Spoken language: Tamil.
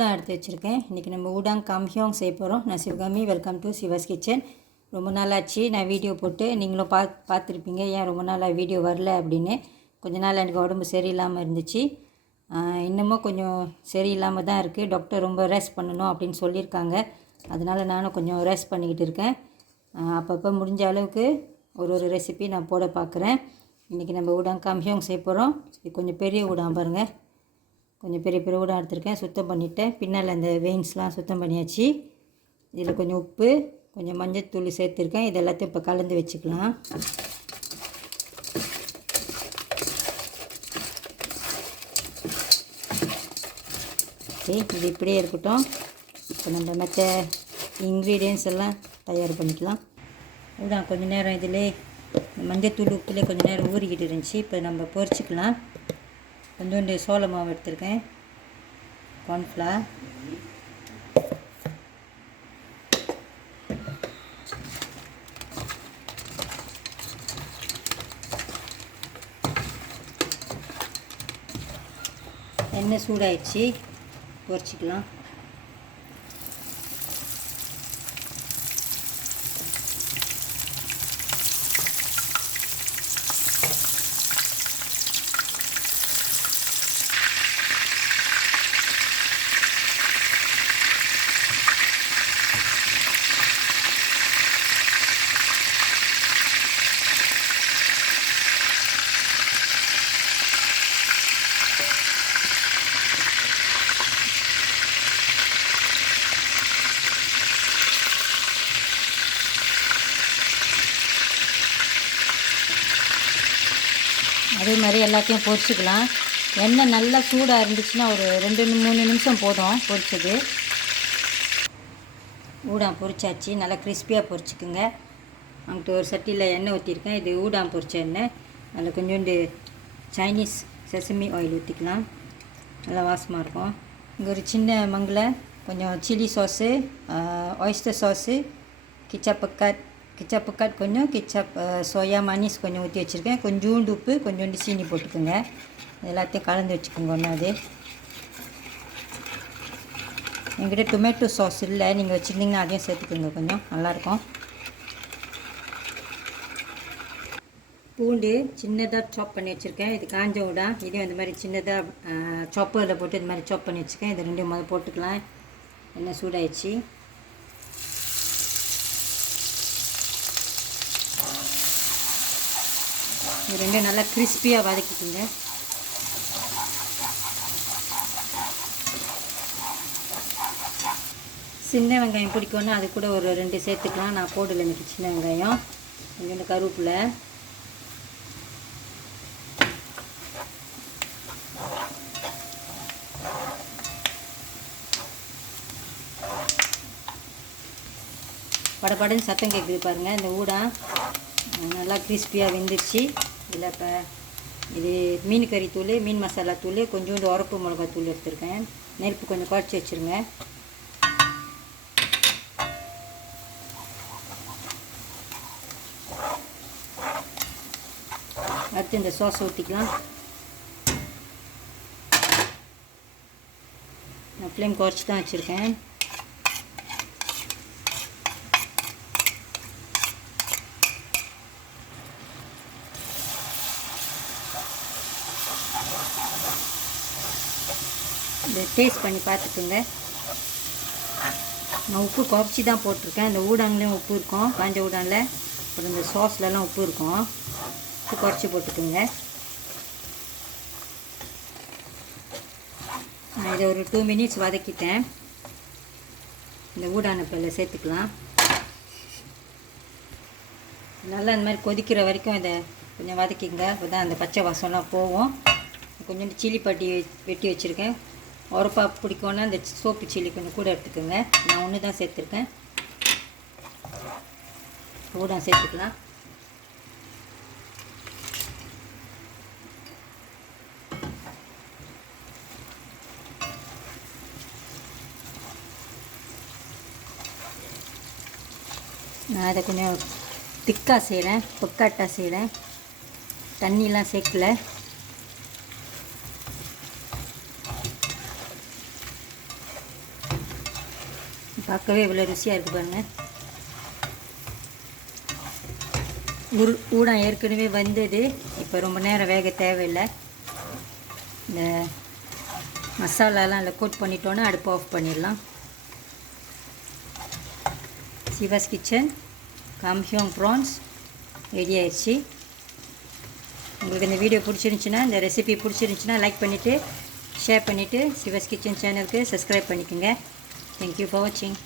ஊடான் எடுத்து வச்சுருக்கேன். இன்றைக்கி நம்ம ஊடாங் காம்ஹியோங் செய்ய போகிறோம். நான் Sivakami. Welcome to Siva's kitchen. ரொம்ப நாளாச்சு நான் வீடியோ போட்டு, நீங்களும் பார்த்துருப்பீங்க ஏன் ரொம்ப நாளாக வீடியோ வரல அப்படின்னு. கொஞ்ச நாள் எனக்கு உடம்பு சரியில்லாமல் இருந்துச்சு. இன்னமும் கொஞ்சம் சரியில்லாமல் தான் இருக்குது. டாக்டர் ரொம்ப ரெஸ்ட் பண்ணணும் அப்படின்னு சொல்லியிருக்காங்க. அதனால் நானும் கொஞ்சம் ரெஸ்ட் பண்ணிக்கிட்டு இருக்கேன். அப்பப்போ முடிஞ்ச அளவுக்கு ஒரு ரெசிபி நான் போட பார்க்குறேன். இன்றைக்கி நம்ம ஊடாங் காம்ஹியோங் செய்ய போகிறோம். இது கொஞ்சம் பெரிய ஊடான் பாருங்கள். கொஞ்சம் பெரிய பெரிய ஊடான் எடுத்திருக்கேன். சுத்தம் பண்ணிவிட்டேன். பின்னால் அந்த வெயின்ஸ்லாம் சுத்தம் பண்ணியாச்சு. இதில் கொஞ்சம் உப்பு, கொஞ்சம் மஞ்சத்தூள் சேர்த்துருக்கேன். இது எல்லாத்தையும் இப்போ கலந்து வச்சுக்கலாம். ஓகே, இது இப்படியே இருக்கட்டும். இப்போ நம்ம மற்ற இன்க்ரீடியன்ஸ் எல்லாம் தயார் பண்ணிக்கலாம். ஊடான் கொஞ்சம் நேரம் இதிலே மஞ்சத்தூள் உப்புலேயே கொஞ்சம் நேரம் ஊறிக்கிட்டு இருந்துச்சு. இப்போ நம்ம பொரிச்சிக்கலாம். கொஞ்சோண்டு சோள மாவு எடுத்திருக்கேன், கார்ன்ஃப்ளவர், எண்ணெய் சூடாயிடுச்சு, பொரிச்சிக்கலாம். அதே மாதிரி எல்லாத்தையும் பொரிச்சிக்கலாம். எண்ணெய் நல்லா சூடாக இருந்துச்சுன்னா ஒரு 2-3 நிமிஷம் போதும் பொரிச்சது. ஊடான் பொரிச்சாச்சு. நல்லா கிறிஸ்பியாக பொரிச்சிக்குங்க. அங்கிட்டு ஒரு சட்டியில் எண்ணெய் ஊற்றிருக்கேன். இது ஊடான் பொரிச்ச எண்ணெய். அதில் கொஞ்சோண்டு சைனீஸ் செசமி ஆயில் ஊற்றிக்கலாம். நல்லா வாசமாக இருக்கும். இங்கே ஒரு சின்ன மங்கில் கொஞ்சம் சில்லி சாஸு, ஆயிஸ்டர் சாஸு, கிச்சப்புக்காட் கொஞ்சம், சோயா மனிஸ் கொஞ்சம் ஊற்றி வச்சுருக்கேன். கொஞ்சோண்டு உப்பு, கொஞ்சோண்டு சீனி போட்டுக்கோங்க. எல்லாத்தையும் கலந்து வச்சுக்கோங்க ஒன்றாவது. என்கிட்ட டொமேட்டோ சாஸ் இல்லை, நீங்கள் வச்சுருந்தீங்கன்னா அதையும் சேர்த்துக்கோங்க. கொஞ்சம் நல்லாயிருக்கும். பூண்டு சின்னதாக சாப் பண்ணி வச்சுருக்கேன். இது காஞ்ச ஊடான். இதையும் இந்த மாதிரி சின்னதாக சாப்பரில் போட்டு இந்த மாதிரி சாப் பண்ணி வச்சுருக்கேன். இது ரெண்டும் முதல்ல போட்டுக்கலாம். எண்ணெய் சூடாயிடுச்சு. இது ரெண்டும் நல்லா கிறிஸ்பியாக வதக்கிக்குங்க. சின்ன வெங்காயம் பிடிக்கும்னா அது கூட ஒரு 2 சேர்த்துக்கலாம். நான் போடலை எனக்கு சின்ன வெங்காயம். கொஞ்சோண்டு கருவேப்பிலை, படப்படன்னு சத்தம் கேட்குது பாருங்கள். இந்த ஊடான் நல்லா கிறிஸ்பியாக வெந்துருச்சு. இதில் இப்போ இது மீன் கறி தூள், மீன் மசாலா தூள், கொஞ்சோண்டு உரப்பு மிளகாத்தூள் எடுத்துருக்கேன். நெருப்பு கொஞ்சம் குறைச்சி வச்சுருங்க. அடுத்து இந்த சாஸ் ஊற்றிக்கலாம். நான் ஃப்ளேம் குறைச்சி தான் வச்சுருக்கேன். இந்த டேஸ்ட் பண்ணி பார்த்துக்குங்க. நான் உப்பு குறைச்சி தான் போட்டிருக்கேன். இந்த ஊடான்லேயும் உப்பு இருக்கும், காஞ்ச ஊடானில். அப்புறம் இந்த சாஸ்லலாம் உப்பு இருக்கும். உப்பு குறைச்சி போட்டுக்குங்க. நான் இதை ஒரு 2 மினிட்ஸ் வதக்கிட்டேன். இந்த ஊடானை இப்போ சேர்த்துக்கலாம். நல்லா இந்த மாதிரி கொதிக்கிற வரைக்கும் இதை கொஞ்சம் வதக்கிங்க. அப்போ தான் அந்த பச்சை வாசம்லாம் போகும். கொஞ்சோண்டு சில்லி பட்டி வெட்டி வச்சுருக்கேன். உரப்பா பிடிக்கும்னா இந்த சோப்பு சில்லி கொஞ்சம் கூட எடுத்துக்கோங்க. நான் ஒன்று தான் சேர்த்துருக்கேன். ஊடான் சேர்த்துக்கலாம். நான் அதை கொஞ்சம் திக்காக செய்கிறேன், பொக்காட்டாக செய்கிறேன். தண்ணியெலாம் சேர்க்கல. பார்க்கவே இவ்வளோ ருசியாக இருக்குது பாருங்கள். ஊடம் ஏற்கனவே வந்தது, இப்போ ரொம்ப நேரம் வேக தேவையில்லை. இந்த மசாலாலாம் அதில் கோட் பண்ணிட்டோன்னா அடுப்பு ஆஃப் பண்ணிடலாம். சிவாஸ் கிச்சன் காம்ஹியோங் ப்ரான்ஸ் ரெடி ஆயிடுச்சு. உங்களுக்கு இந்த வீடியோ பிடிச்சிருந்துச்சின்னா, இந்த ரெசிபி பிடிச்சிருந்துச்சின்னா லைக் பண்ணிவிட்டு ஷேர் பண்ணிவிட்டு சிவாஸ் கிச்சன் சேனலுக்கு சப்ஸ்கிரைப் பண்ணிக்கோங்க. தேங்க்யூ ஃபார் வாட்சிங்.